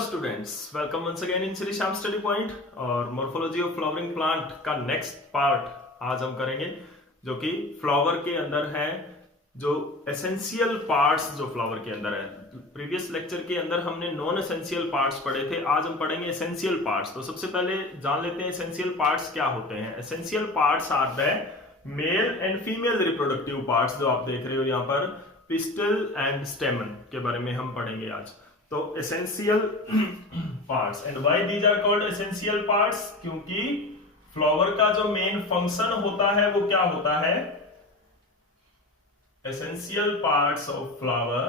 Students, welcome once again in Shri Shyam study point. और morphology of flowering plant का next part आज हम करेंगे, जो कि फ्लावर के अंदर है, जो एसेंशियल पार्ट्स जो फ्लावर के अंदर है। प्रीवियस लेक्चर के अंदर हमने नॉन एसेंशियल पार्ट्स पढ़े थे, आज हम पढ़ेंगे एसेंशियल पार्ट्स। तो सबसे पहले जान लेते हैं एसेंशियल पार्ट्स क्या होते हैं। Essential parts are the male and female reproductive parts, जो आप देख रहे हो यहाँ पर पिस्टल एंड स्टेमन के बारे में हम पढ़ेंगे आज। तो essential parts, and why these are called essential parts, क्योंकि फ्लावर का जो मेन फंक्शन होता है वो क्या होता है, एसेंशियल पार्ट्स ऑफ फ्लावर।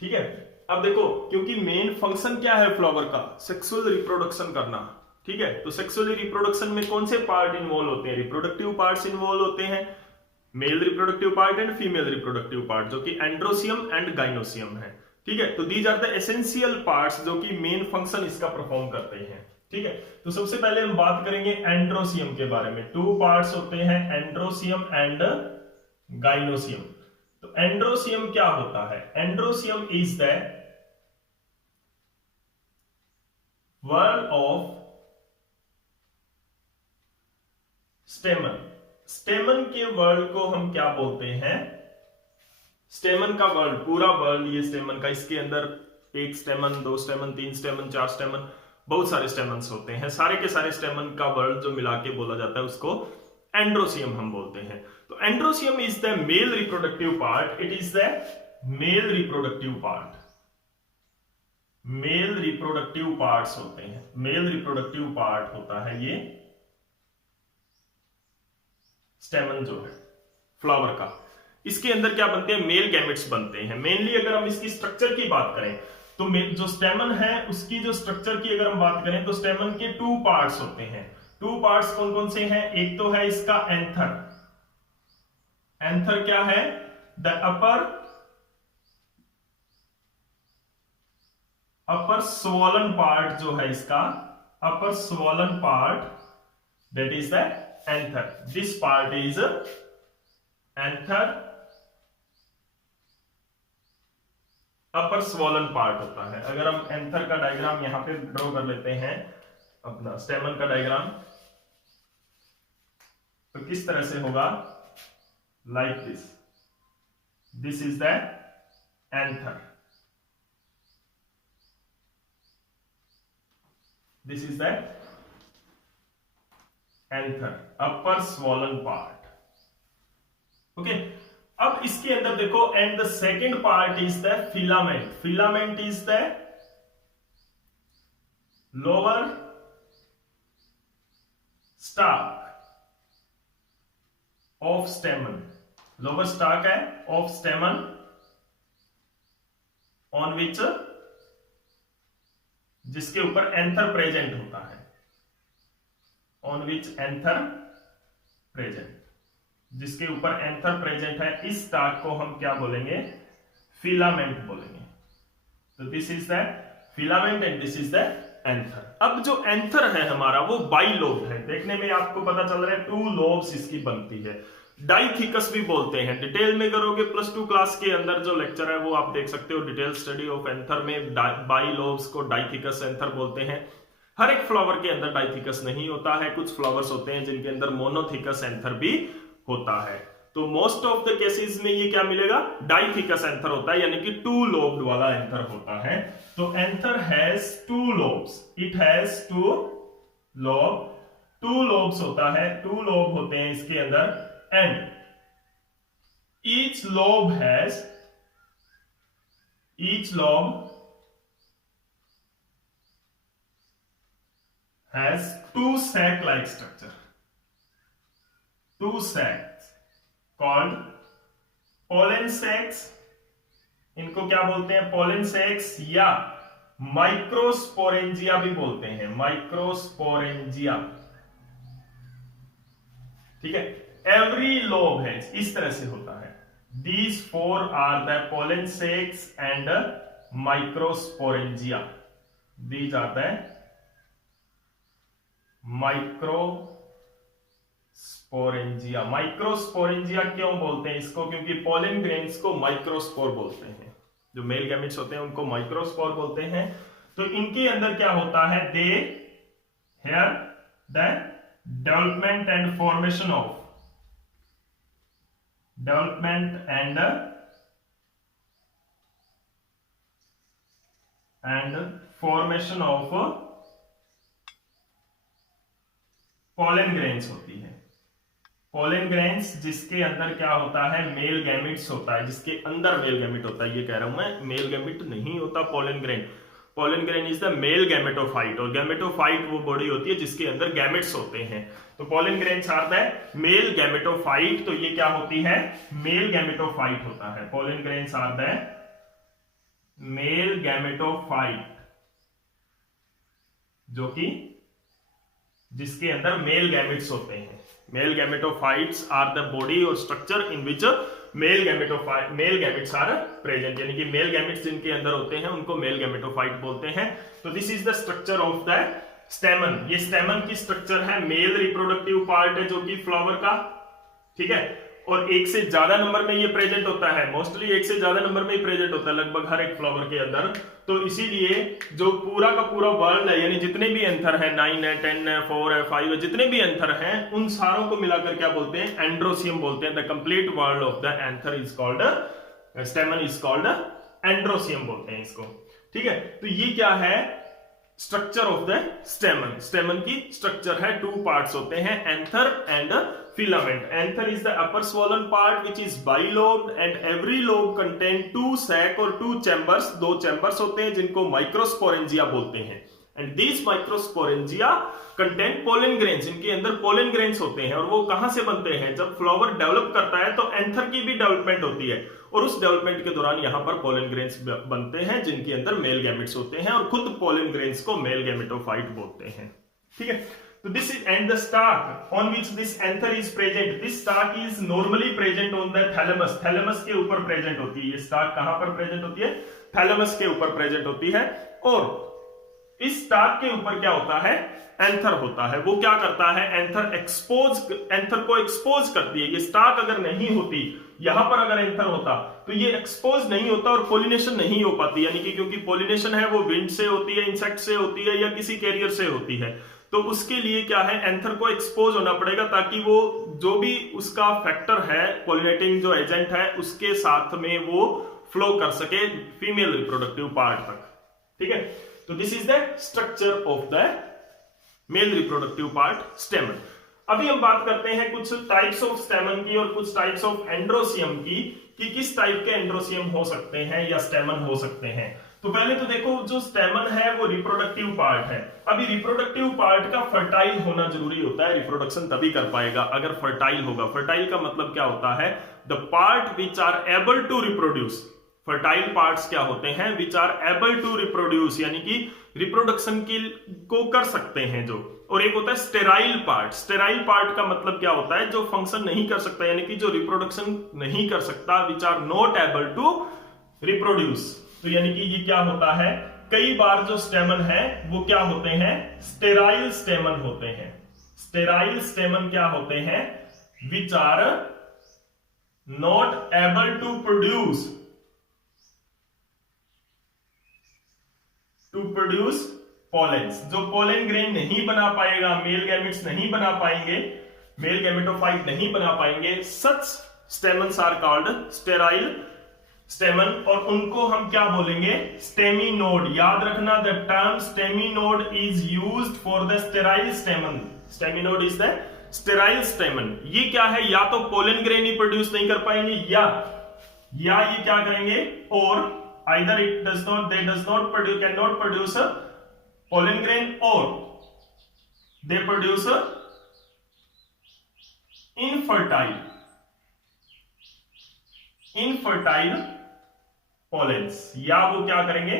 ठीक है, अब देखो, क्योंकि मेन फंक्शन क्या है फ्लावर का, सेक्सुअल रिप्रोडक्शन करना। ठीक है, तो सेक्सुअल रिप्रोडक्शन में कौन से पार्ट इन्वॉल्व होते हैं, रिप्रोडक्टिव पार्ट्स इन्वॉल्व होते हैं, male reproductive part and female reproductive part, जो कि एंड्रोसियम एंड गाइनोसियम है। ठीक है, तो these are the essential parts जो कि मेन फंक्शन इसका परफॉर्म करते हैं। ठीक है, तो सबसे पहले हम बात करेंगे एंड्रोसियम के बारे में। टू पार्ट्स होते हैं, एंड्रोसियम एंड गाइनोसियम। तो एंड्रोसियम क्या होता है, androecium is the word of स्टेमन। स्टेमन के वर्ड को हम क्या बोलते हैं, स्टेमन का वर्ड, पूरा वर्ड ये स्टेमन का, इसके अंदर एक स्टेमन, दो स्टेमन, तीन स्टेमन, चार स्टेमन, बहुत सारे स्टेमन्स होते हैं। सारे के सारे स्टेमन का वर्ड जो मिला के बोला जाता है उसको एंड्रोसियम हम बोलते हैं। तो androecium is the mail reproductive part, it is the mail reproductive part. Male reproductive parts होते हैं, मेल रिप्रोडक्टिव पार्ट होता है ये स्टेमन जो है फ्लावर का। इसके अंदर क्या बनते हैं, मेल गैमेट्स बनते हैं। मेनली अगर हम इसकी स्ट्रक्चर की बात करें तो जो स्टेमन है उसकी जो स्ट्रक्चर की अगर हम बात करें तो स्टेमन के टू पार्ट्स होते हैं। टू पार्ट्स कौन कौन से हैं, एक तो है इसका एंथर। एंथर क्या है, द अपर स्वॉलन पार्ट जो है इसका, upper swollen part, that is the anther. This part is anther, upper swollen part होता है। अगर हम एंथर का डायग्राम यहां पे ड्रॉ कर लेते हैं, अपना स्टेमन का डायग्राम, तो किस तरह से होगा, like this. This is the anther, this is the anther, upper swollen part. Okay, अब इसके अंदर देखो, and the second part is the filament. Filament is the lower stock of स्टेमन। Lower stock है ऑफ स्टेमन, ऑन विच, जिसके ऊपर anther present होता है, on which anther present, जिसके ऊपर एंथर प्रेजेंट है, इस स्टाक को हम क्या बोलेंगे, फिलामेंट बोलेंगे। तो this is the filament and this is the anther. अब जो एंथर है हमारा वो बाइलोब है, देखने में आपको पता चल रहा है, टू लोब्स इसकी बनती है। डाइथिकस भी बोलते हैं, डिटेल में करोगे +2 क्लास के अंदर जो लेक्चर है वो आप देख सकते हो, डिटेल स्टडी ऑफ एंथर में बाइलोब्स को डाइथिकस एंथर बोलते हैं। हर एक फ्लावर के अंदर डाइथिकस नहीं होता है, कुछ फ्लावर्स होते हैं जिनके अंदर मोनोथिकस एंथर भी होता है। तो मोस्ट ऑफ द केसेस में ये क्या मिलेगा, डाइथिकस एंथर होता है, यानी कि टू लोब्ड वाला एंथर होता है। तो anther has two lobes, it has two lobe, two lobes होता है, टू लोब होते हैं इसके अंदर, and each lobe has two sac-like structure, two sacs called pollen sacs। इनको क्या बोलते हैं, pollen sacs, या माइक्रोस्पोरेंजिया भी बोलते हैं, माइक्रोस्पोरेंजिया। ठीक है, एवरी लोब है, इस तरह से होता है। These four are the pollen sacs and microsporangia. These are the microsporangia. Microsporangia क्यों बोलते हैं इसको, क्योंकि पोलन ग्रेन्स को माइक्रोस्पोर बोलते हैं। जो मेल गैमेट्स होते हैं उनको माइक्रोस्पोर बोलते हैं। तो इनके अंदर क्या होता है, there the development and formation of pollen grains होती है। पोलन ग्रेन्स जिसके अंदर क्या होता है, मेल गैमेट्स होता है, जिसके अंदर मेल गैमेट होता है, ये कह रहा हूं मैं, मेल गैमेट नहीं होता pollen grain. Pollen grain is the male gametophyte, और गैमेटोफाइट वो बॉडी होती है जिसके अंदर गैमेट्स होते हैं। तो pollen grains are the male gametophyte, तो ये क्या होती है, मेल गैमेटोफाइट होता है। Pollen grains are the male gametophyte, जो कि जिसके अंदर मेल गैमेट्स होते हैं। Male gametophytes are the body और structure in which male gametes are present, यानी कि मेल गैमेट्स जिनके अंदर होते हैं उनको मेल गैमेटोफाइट बोलते हैं। तो this is the structure of the स्टेमन। ये स्टेमन की स्ट्रक्चर है, मेल रिप्रोडक्टिव पार्ट है जो कि फ्लावर का, ठीक है, और एक से ज्यादा नंबर में ये प्रेजेंट होता है, मोस्टली एक से ज्यादा नंबर में ही प्रेजेंट होता है लगभग हर एक फ्लावर के अंदर। तो इसीलिए जो पूरा का पूरा वर्ल्ड है, यानी जितने भी एंथर है, 9 है, 10 है, 4 है, 5 है, जितने भी एंथर हैं उन सारों को मिलाकर क्या बोलते हैं, एंड्रोसियम बोलते हैं। The complete world of the anther is called, स्टेमन is called androecium बोलते हैं इसको, ठीक है। तो ये क्या है, स्ट्रक्चर ऑफ द स्टेमन। स्टेमन की स्ट्रक्चर है, 2 पार्ट्स होते हैं, anther and filament. Anther is the upper swollen part which is bilobed and every lobe contain 2 sac और 2 chambers, 2 chambers होते हैं जिनको microsporangia बोलते हैं। And these microsporangia contain pollen grains, इनके अंदर pollen grains होते हैं। और वो कहां से बनते हैं, जब फ्लावर डेवलप करता है तो एंथर की भी डेवलपमेंट होती है, और उस डेवलपमेंट के दौरान यहां पर पोलन ग्रेन्स बनते हैं जिनके अंदर मेल गैमेट्स होते हैं, और खुद पोलन ग्रेन्स को मेल गैमेटोफाइट बोलते हैं, ठीक है। So this is, and the stalk on which this anther is present, this stalk is normally present on the thalamus, thalamus के ऊपर प्रेजेंट होती है। ये स्टार्क कहां पर प्रेजेंट होती है, थैलेमस के ऊपर प्रेजेंट होती है। और इस स्टार्क के ऊपर क्या होता है, एंथर होता है। वो क्या करता है, एंथर को एक्सपोज करती है। ये स्टार्क अगर नहीं होती, यहां पर अगर एंथर होता तो ये एक्सपोज नहीं होता और पोलिनेशन नहीं हो पाती, यानी कि क्योंकि पोलिनेशन है वो विंड से होती है, इंसेक्ट से होती है, या किसी कैरियर से होती है। तो उसके लिए क्या है, एंथर को एक्सपोज होना पड़ेगा ताकि वो जो भी उसका फैक्टर है, पोलिनेटिंग जो एजेंट है, उसके साथ में वो फ्लो कर सके फीमेल रिप्रोडक्टिव पार्ट तक, ठीक है। तो this is the structure of the mail reproductive part स्टेमन। अभी हम बात करते हैं कुछ टाइप्स ऑफ स्टेमन की और कुछ टाइप्स ऑफ एंड्रोसियम की, कि किस टाइप के एंड्रोसियम हो सकते हैं या स्टेमन हो सकते हैं। तो पहले तो देखो, जो स्टेमन है वो रिप्रोडक्टिव पार्ट है। अभी रिप्रोडक्टिव पार्ट का फर्टाइल होना जरूरी होता है, रिप्रोडक्शन तभी कर पाएगा अगर फर्टाइल होगा। फर्टाइल का मतलब क्या होता है, the part which are able to reproduce. Fertile parts क्या होते हैं, which are able to reproduce, यानी कि रिप्रोडक्शन को कर सकते हैं जो। और एक होता है स्टेराइल पार्ट। स्टेराइल पार्ट का मतलब क्या होता है, जो फंक्शन नहीं कर सकता, यानी कि जो रिप्रोडक्शन नहीं कर सकता, which are not able to reproduce. तो यानी कि ये क्या होता है, कई बार जो स्टेमन है वो क्या होते हैं, स्टेराइल स्टेमन होते हैं। स्टेराइल स्टेमन क्या होते हैं, which are not able to produce pollens. जो पोलन ग्रेन नहीं बना पाएगा, मेल गैमेट्स नहीं बना पाएंगे, मेल गैमेटोफाइट नहीं बना पाएंगे, such stamens are called sterile stamen. और उनको हम क्या बोलेंगे, स्टेमिनोड। याद रखना, the term staminode is used for the sterile stamen. Staminode is the sterile stamen. ये क्या है, या तो पोलन ग्रेन ही प्रोड्यूस नहीं कर पाएंगे, या ये क्या करेंगे, और either they cannot produce a pollen grain, or they produce a infertile pollens। या वो क्या करेंगे,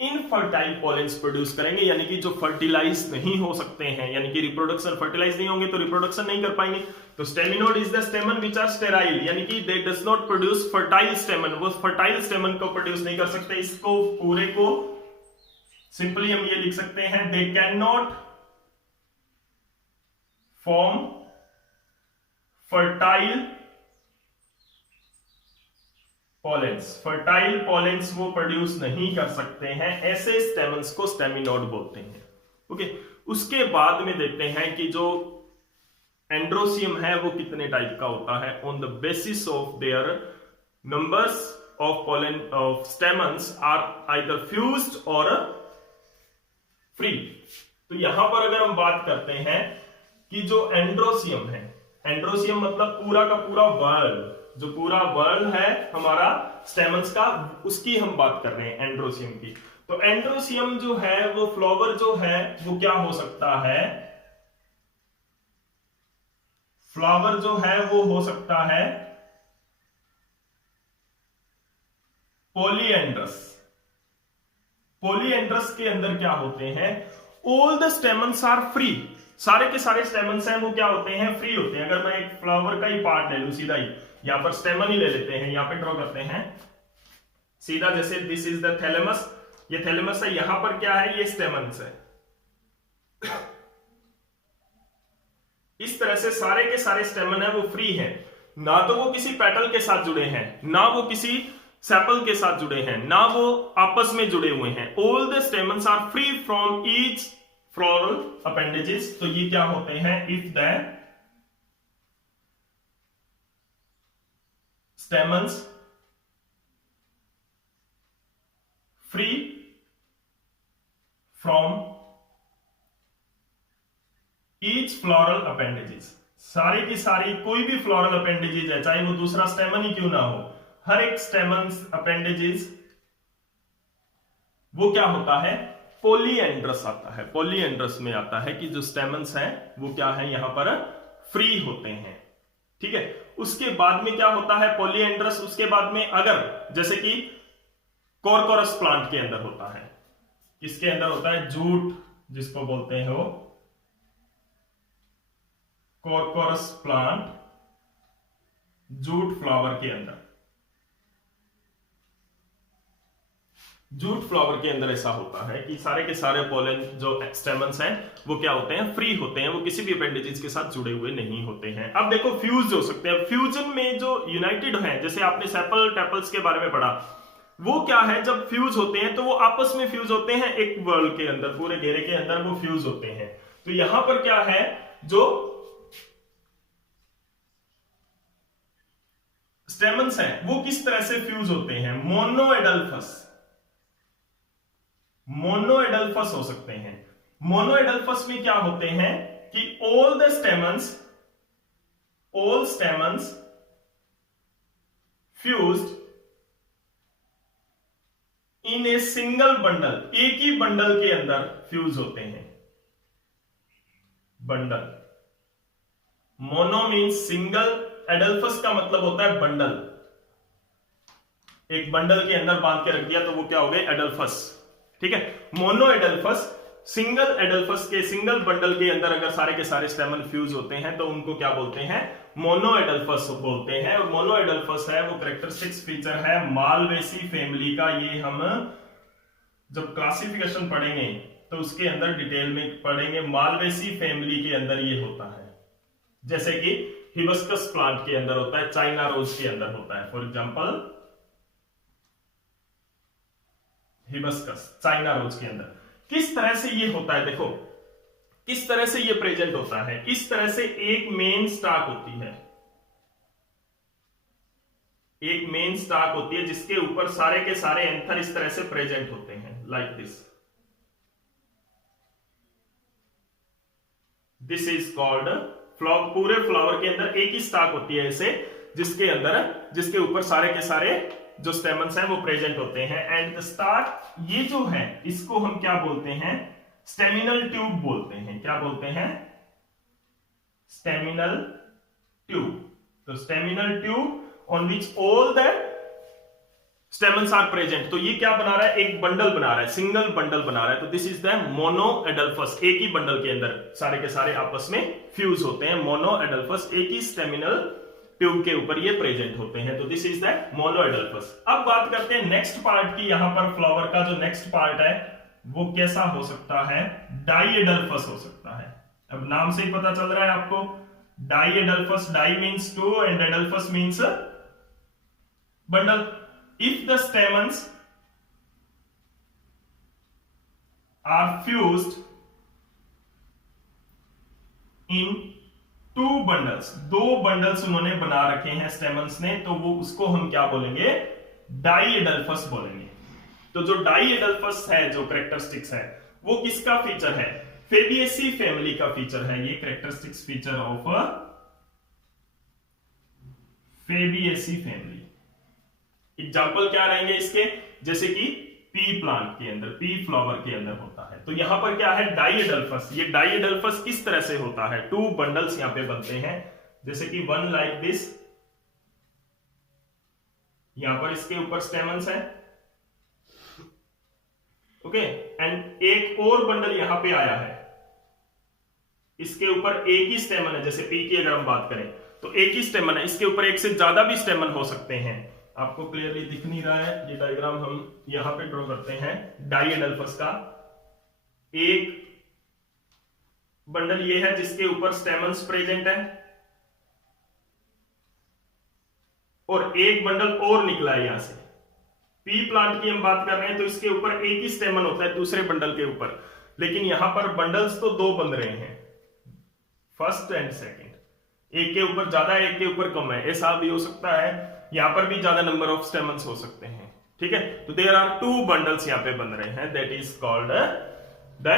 इनफर्टाइल पोलेंस प्रोड्यूस करेंगे, यानी कि जो फर्टिलाइज नहीं हो सकते हैं, यानी कि रिप्रोडक्शन, फर्टिलाइज नहीं होंगे तो रिप्रोडक्शन नहीं कर पाएंगे। तो staminode is the stamen which are sterile, यानी कि they does not produce fertile stamen. वो फर्टाइल स्टेमन को प्रोड्यूस नहीं कर सकते। इसको पूरे को सिंपली हम ये लिख सकते हैं, they can not form fertile pollens, fertile pollens वो प्रोड्यूस नहीं कर सकते हैं, ऐसे स्टेमन्स को स्टेमिनोड बोलते हैं। ओके, उसके बाद में देखते हैं कि जो एंड्रोसियम है वो कितने टाइप का होता है। On the basis of their numbers of pollen of stamens are either fused और फ्री। तो यहां पर अगर हम बात करते हैं कि जो एंड्रोसियम है, एंड्रोसियम मतलब पूरा का पूरा वर्ल्ड, जो पूरा वर्ल्ड है हमारा स्टेमन्स का, उसकी हम बात कर रहे हैं एंड्रोसियम की। तो एंड्रोसियम जो है वो फ्लावर जो है वो क्या हो सकता है, फ्लावर जो है वो हो सकता है पॉलीएंड्रस। पॉलीएंड्रस के अंदर क्या होते हैं, all the stamens are free, सारे के सारे स्टेमन्स हैं वो क्या होते हैं, फ्री होते हैं। अगर मैं एक फ्लावर का ही पार्ट ले लूं, सीधा ही यहां पर स्टेमन ही ले लेते हैं, यहां पे ड्रॉ करते हैं सीधा, जैसे दिस इज द थैलेमस, ये थैलेमस है, यहां पर क्या है, ये स्टेमन्स है। इस तरह से सारे के सारे स्टेमन है वो फ्री है, ना तो वो किसी पेटल के साथ जुड़े हैं, ना वो किसी सेपल के साथ जुड़े हैं, ना वो आपस में जुड़े हुए हैं। All the stamens are free from each floral appendages. तो ये क्या होते हैं, इफ द stamens free from each floral appendages, सारी की सारी कोई भी फ्लोरल अपेंडेजेस है, चाहे वो दूसरा स्टेमन ही क्यों ना हो, हर एक स्टेमन्स अपेंडेजेस वो क्या होता है, पॉलीएंड्रस आता है। पॉलीएंड्रस में आता है कि जो स्टेमन्स हैं वो क्या है, यहां पर फ्री होते हैं। ठीक है, उसके बाद में क्या होता है पॉलीएंड्रस, उसके बाद में अगर जैसे कि कॉर्कोरस प्लांट के अंदर होता है, किसके अंदर होता है, जूट जिसको बोलते हैं वो कॉर्कोरस प्लांट, जूट फ्लावर के अंदर, जूट फ्लावर के अंदर ऐसा होता है कि सारे के सारे पोलन जो स्टेमन्स हैं वो क्या होते हैं, फ्री होते हैं, वो किसी भी अपेंडेजेस के साथ जुड़े हुए नहीं होते हैं। अब देखो फ्यूज हो सकते हैं, फ्यूजन में जो यूनाइटेड हैं, जैसे आपने सेपल टेपल्स के बारे में पढ़ा, वो क्या है, जब फ्यूज होते हैं तो वो आपस में फ्यूज होते हैं, एक वर्ल्ड के अंदर, पूरे घेरे के अंदर वो फ्यूज होते हैं। तो यहां पर क्या है, जो स्टेमन्स हैं वो किस तरह से फ्यूज होते हैं, मोनोएडल्फस, मोनोएडल्फस हो सकते हैं। मोनोएडल्फस में क्या होते हैं कि all stamens fused in a single bundle, एक ही बंडल के अंदर फ्यूज होते हैं। Bundle, mono means single, adelphous का मतलब होता है बंडल, एक बंडल के अंदर बांध के रख दिया तो वो क्या हो गए, एडल्फस। ठीक है, मोनो एडल्फस, सिंगल एडल्फस के सिंगल बंडल के अंदर अगर सारे के सारे स्टेमन फ्यूज होते हैं तो उनको क्या बोलते हैं, मोनो एडल्फस बोलते हैं। और मोनो एडल्फस है वो कैरेक्टरिस्टिक्स फीचर है मालवेसी फैमिली का। ये हम जब क्लासिफिकेशन पढ़ेंगे तो उसके अंदर डिटेल में पढ़ेंगे, मालवेसी फैमिली के अंदर ये होता है, जैसे कि हिबिस्कस प्लांट के अंदर होता है, चाइना रोज के अंदर होता है, for example hibiscus China rose के अंदर। किस तरह से ये होता है, देखो किस तरह से ये प्रेजेंट होता है। इस तरह से एक मेन स्टाक होती है, एक मेन स्टाक होती है जिसके ऊपर सारे के सारे एंथर इस तरह से प्रेजेंट होते हैं, like this is called flower. पूरे फ्लावर के अंदर एक ही स्टाक होती है ऐसे, जिसके अंदर, जिसके ऊपर सारे के सारे जो स्टेमन्स हैं वो प्रेजेंट होते हैं। एंड द स्टाक, ये जो है इसको हम क्या बोलते हैं, स्टेमिनल ट्यूब बोलते हैं। क्या बोलते हैं, स्टेमिनल ट्यूब। तो staminal tube on which all the stamens are present. तो ये क्या बना रहा है, एक बंडल बना रहा है, सिंगल बंडल बना रहा है। तो this is the mono adelphous, एक ही बंडल के अंदर सारे के सारे आपस में फ्यूज होते हैं। मोनो एडल्फस, एक ही स्टेमिनल ट्यूब के ऊपर ये प्रेजेंट होते हैं। तो this is the mono adelphous. अब बात करते हैं नेक्स्ट पार्ट की। यहां पर फ्लावर का जो नेक्स्ट पार्ट है वो कैसा हो सकता है, डाई एडल्फस हो सकता है। अब नाम से ही पता चल रहा है आपको, diadelphous, di means two and adelphous means bundle. If the stamens are fused in 2 bundles, 2 bundles उन्होंने बना रखे हैं स्टेमन्स ने, तो वो उसको हम क्या बोलेंगे, डाइएडल्फस बोलेंगे। तो जो डाइएडल्फस है, जो कैरेक्टरिस्टिक्स है, वो किसका फीचर है, फेबिएसी फैमिली का फीचर है। ये characteristics feature of फेबिएसी family. Example क्या रहेंगे इसके, जैसे कि पी प्लांट के अंदर, पी फ्लावर के अंदर होता है। तो यहां पर क्या है, डाइएडल्फस। ये डाइएडल्फस किस तरह से होता है, 2 बंडल्स यहां पे बनते हैं, जैसे कि वन लाइक दिस, यहां पर इसके ऊपर स्टेमन्स है, ओके, एंड एक और बंडल यहां पे आया है, इसके ऊपर एक ही स्टेमन है। जैसे पी की अगर हम बात करें तो एक ही स्टेमन है, इसके ऊपर एक से ज्यादा भी स्टेमन हो सकते हैं। आपको क्लियरली दिख नहीं रहा है, ये डायग्राम हम यहां पे ड्रॉ करते हैं डाइएडल्फस का। एक बंडल ये है जिसके ऊपर स्टेमन्स प्रेजेंट है, और एक बंडल और निकला है यहां से। पी प्लांट की हम बात कर रहे हैं तो इसके ऊपर एक ही स्टेमन होता है दूसरे बंडल के ऊपर, लेकिन यहां पर बंडल्स तो 2 बन रहे हैं, फर्स्ट एंड सेकंड, एक के ऊपर ज्यादा है, एक के ऊपर कम है, ऐसा भी हो सकता है। यहां पर भी ज्यादा नंबर ऑफ स्टेमन्स हो सकते हैं, ठीक है। तो देयर आर 2 बंडल्स यहां पे बन रहे हैं, दैट इज कॉल्ड द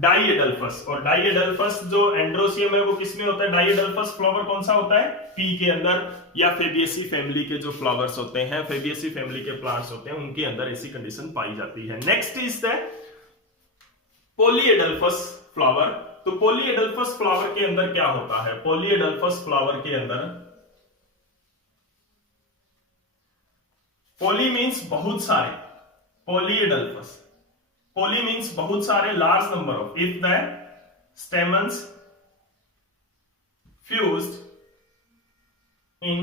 डाइएडल्फस। और डाइएडल्फस जो एंड्रोसियम है वो किसमें होता है, डाइएडल्फस फ्लावर कौन सा होता है, पी के अंदर, या फेबिएसी फैमिली के जो फ्लावर्स होते हैं, फेबिएसी फैमिली के प्लांट्स होते हैं, उनके अंदर ऐसी कंडीशन पाई जाती है। Next is the polyadelphous flower. तो पॉलीएडल्फस फ्लावर के अंदर क्या होता है, पॉलीएडल्फस फ्लावर के अंदर, पॉली मीन्स बहुत सारे, पॉलीएडल्फस, पॉली मीन्स बहुत सारे, large number of, if the stamens fused in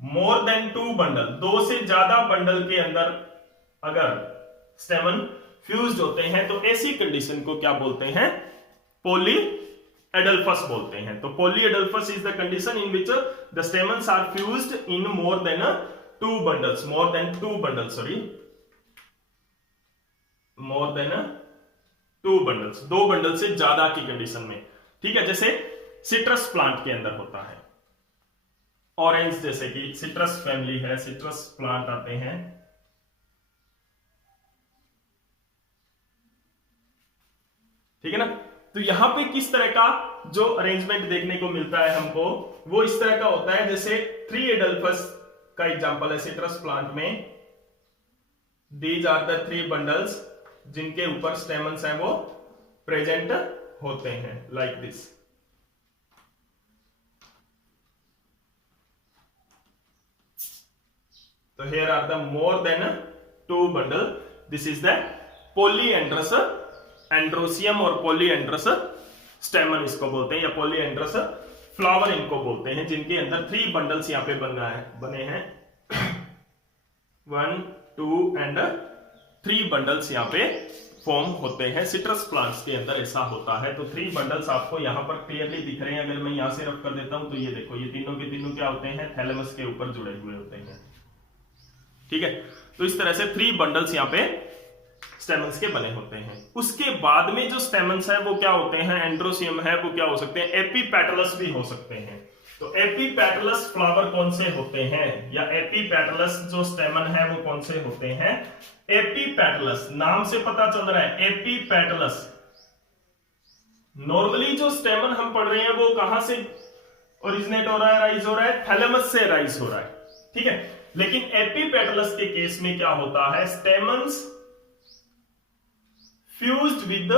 more than 2 bundle, 2 से ज्यादा बंडल के अंदर अगर स्टेमन फ्यूज्ड होते हैं तो ऐसी कंडीशन को क्या बोलते हैं, पॉलीएडल्फस बोलते हैं। तो polyadelphous is the condition in which the stamens are fused in more than 2 bundles, more than 2 bundles, sorry, more than 2 bundles, 2 bundle से ज्यादा की कंडीशन में, ठीक है। जैसे सिट्रस प्लांट के अंदर होता है, ऑरेंज, जैसे कि सिट्रस फैमिली है, सिट्रस प्लांट आते हैं, ठीक है ना। तो यहां पे किस तरह का जो अरेंजमेंट देखने को मिलता है हमको, वो इस तरह का होता है, जैसे 3 एडल्फस का एग्जांपल है सिट्रस प्लांट में, दीज आर द 3 बंडल्स जिनके ऊपर स्टेमन्स हैं वो प्रेजेंट होते हैं, लाइक दिस। तो here are the more than 2 bundle, this is the polyandrous androecium और पॉलीएंड्रस स्टेमन इसको बोलते हैं, या पॉलीएंड्रस फ्लावर इनको बोलते हैं, जिनके अंदर 3 बंडल्स यहां पे बने हैं 1, 2 एंड 3 बंडल्स यहां पे फॉर्म होते हैं। सिट्रस प्लांट्स के अंदर ऐसा होता है। तो 3 बंडल्स आपको यहां पर क्लियरली दिख रहे हैं। अगर मैं यहां से रफ कर देता हूं तो ये देखो, ये तीनों के तीनों क्या होते हैं, थैलेमस के ऊपर जुड़े हुए होते हैं, ठीक है। तो इस तरह से 3 बंडल्स यहां पे स्टेमन्स के बने होते हैं। उसके बाद में जो स्टेमन्स है वो क्या होते हैं, एंड्रोसियम है, वो क्या हो सकते हैं, एपीपेटलस भी हो सकते हैं। तो एपीपेटलस फ्लावर कौन से होते हैं, या एपीपेटलस जो स्टेमन है वो कौन से होते हैं, एपीपेटलस, नाम से पता चल रहा है, एपीपेटलस। नॉर्मली जो स्टेमन हम पढ़ रहे हैं वो कहां से ओरिजिनेट हो रहा है, राइज हो रहा है, थैलेमस से राइज हो रहा है, ठीक है। लेकिन एपीपेटलस के केस में क्या होता है, stamens fused with the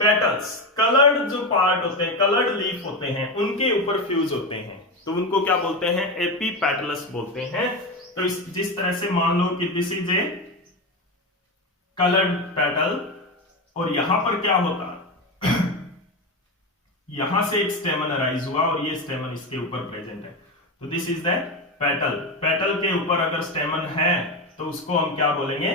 petals, coloured जो पार्ट होते हैं, कलर्ड लीफ होते हैं, उनके ऊपर फ्यूज होते हैं, तो उनको क्या बोलते हैं, एपीपेटलस बोलते हैं। तो जिस तरह से मान लो कि this is a coloured petal, और यहां पर क्या होता, यहां से एक स्टेमन अराइज हुआ और ये स्टेमन इसके ऊपर प्रेजेंट है, तो this is the petal. Petal के ऊपर अगर स्टेमन है तो उसको हम क्या बोलेंगे,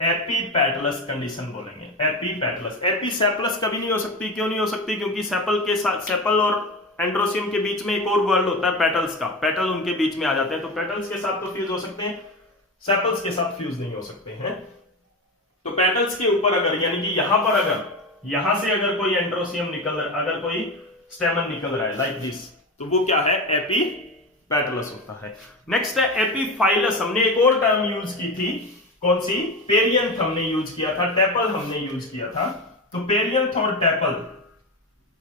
एपीपेटलस कंडीशन बोलेंगे, एपीपेटलस। एपीसेपलस कभी नहीं हो सकती, क्यों नहीं हो सकती, क्योंकि सेपल के साथ, सेपल और एंड्रोसियम के बीच में एक और वर्ल्ड होता है पेटल्स का, पेटल उनके बीच में आ जाते हैं, तो पेटल्स के साथ तो फ्यूज हो सकते हैं, सेपल्स के साथ फ्यूज नहीं हो सकते हैं। तो पेटल्स के ऊपर अगर, यानी कि यहां पर अगर, यहां से अगर कोई एंड्रोसियम निकल, अगर कोई स्टेमन निकल रहा है लाइक दिस, तो वो क्या है, एपीपेटलस होता है। नेक्स्ट है एपीफाइलस। हमने एक और टर्म यूज की थी, कौन सी, पेरियंथ हमने यूज किया था, टेपल हमने यूज किया था। तो पेरियंथ और टेपल,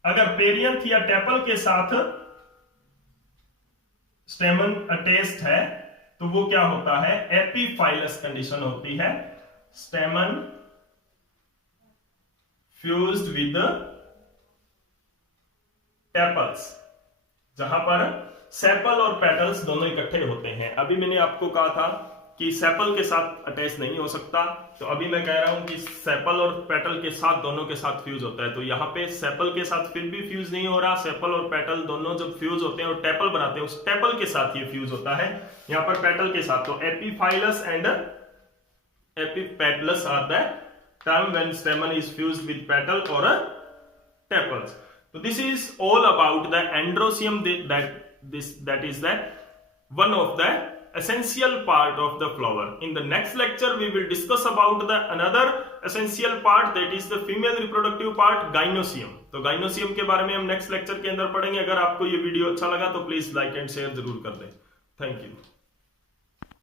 अगर पेरियंथ या टेपल के साथ स्टेमन अटैच्ड है तो वो क्या होता है, एपीफाइलस कंडीशन होती है। स्टेमन फ्यूज्ड विद टेपल्स, जहां पर सेपल और पेटल्स दोनों इकट्ठे होते हैं। अभी मैंने आपको कहा था कि सेपल के साथ अटैच नहीं हो सकता, तो अभी मैं कह रहा हूं कि सेपल और पेटल के साथ, दोनों के साथ फ्यूज होता है। तो यहां पे सेपल के साथ फिर भी फ्यूज नहीं हो रहा, सेपल और पेटल दोनों जब फ्यूज होते हैं और टेपल बनाते हैं, उस टेपल के साथ ये फ्यूज होता है, यहां पर पेटल के साथ। तो epiphyllous and epipetalous are the term when stamen is fused with petal और tepals. So this is all about the androsium, that is the one of the essential part of the flower. In the next lecture we will discuss about the another essential part, that is the female reproductive part, gynosium. तो gynoecium के बारे में हम next lecture के अंदर पढ़ेंगे। अगर आपको ये वीडियो अच्छा लगा तो प्लीज लाइक एंड शेयर जरूर कर दें। Thank you.